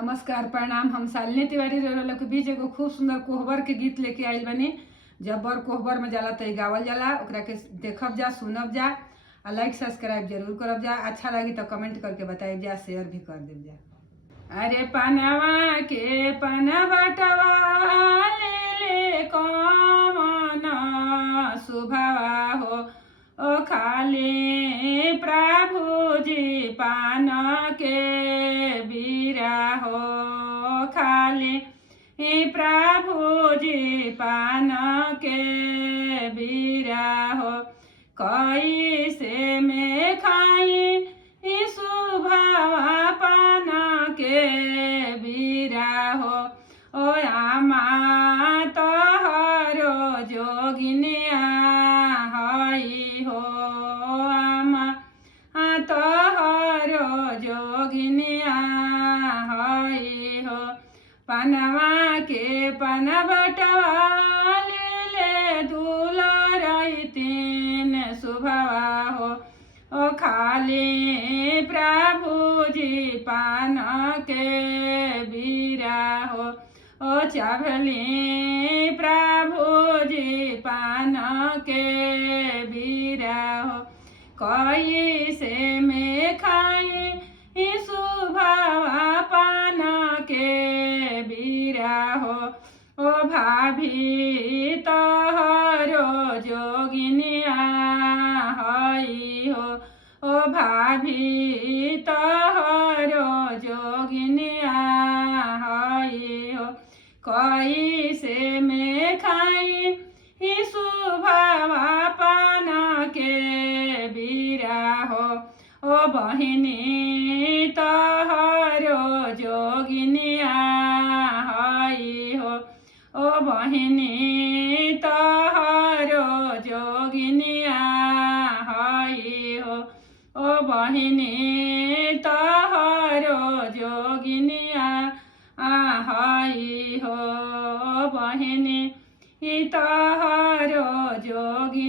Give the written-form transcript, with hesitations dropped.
नमस्कार प्रणाम। हम शालिनी तिवारी रोल के बीच एगो खूब सुंदर कोहबर के गीत लेके आइल बनी। जब बर कोहबर में जाला तो गावल जाला, ओकरा के देखब जा, सुनब जा, आ लाइक सब्सक्राइब जरूर करब जा। अच्छा लगी तो कमेंट करके बताइब जा, शेयर भी कर देव जा। अरे पनवा के पनवटवा ले ले कौन शुभवा हो, ओ खाली प्रभु जी पान के बीरा हो, खाली प्रभु जी पान के बीरा हो। कैसे में खाई शुभवा पान के बीरा हो, ओ आमा तोहरो जोगिनिया हई हो, आमा तोहरो जोगिनिया हई हो। पनवा के पनबटवा ले ले दुलारई तीन शुभवा हो, ओ खाली प्रभु जी पान के बीरा हो, ओ चावली प्रभु जी पान के बीरा हो। कैसे में खाई शुभवा पान के बीरा हो, ओ भाभी तोहरो जोगिनिया हई हो, ओ भाभी तोहरो जोगिनिया हई हो। कैसे में खाई शुभवा पान के बीरा हो, ओ बहिनी तोहरो जोगिनिया हई हो, ओ बहिनी तोहरो जोगिनिया हई हो, ओ बहिनी तोहरो जोगिनिया हई हो, बहिनी तोहरो जोगी